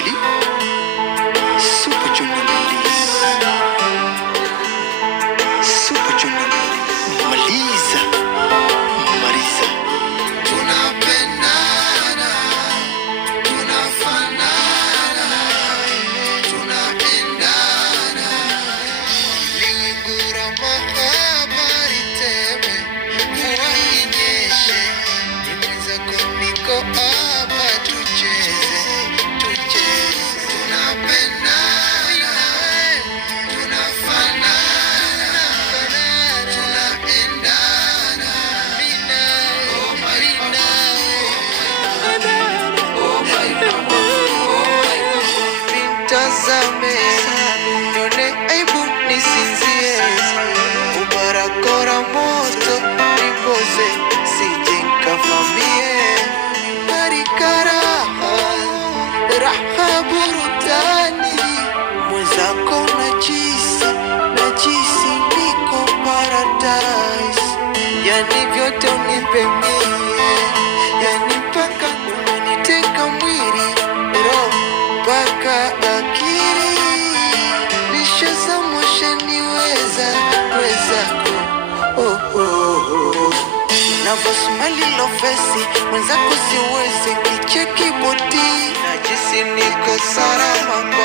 Juli, Super Junior Ladies, Super Junior Ladies, Maliza, Marisa. Tunapendana, tunafanana, tunaendana. Liwingura mahabari teme, mvua inyeshe, nimeza kuniko hapa tucheze, tucheze. Tunapendana, tunafanana, tunaendana. Mina, oh my Nitazame, nione aibu nisinzie, ubarakora moto nipoze, sije nikavamie. Barikara, raha burudani, mwenzako najisi niko paradise. Yani vyote unipe mie, yani mpaka umeniteka mwili, roho mpaka akili. Nishazama wezako, oh, oh, oh. Navosmali lovesi, mwenzako siwezi kicheki boti, najisi niko salama.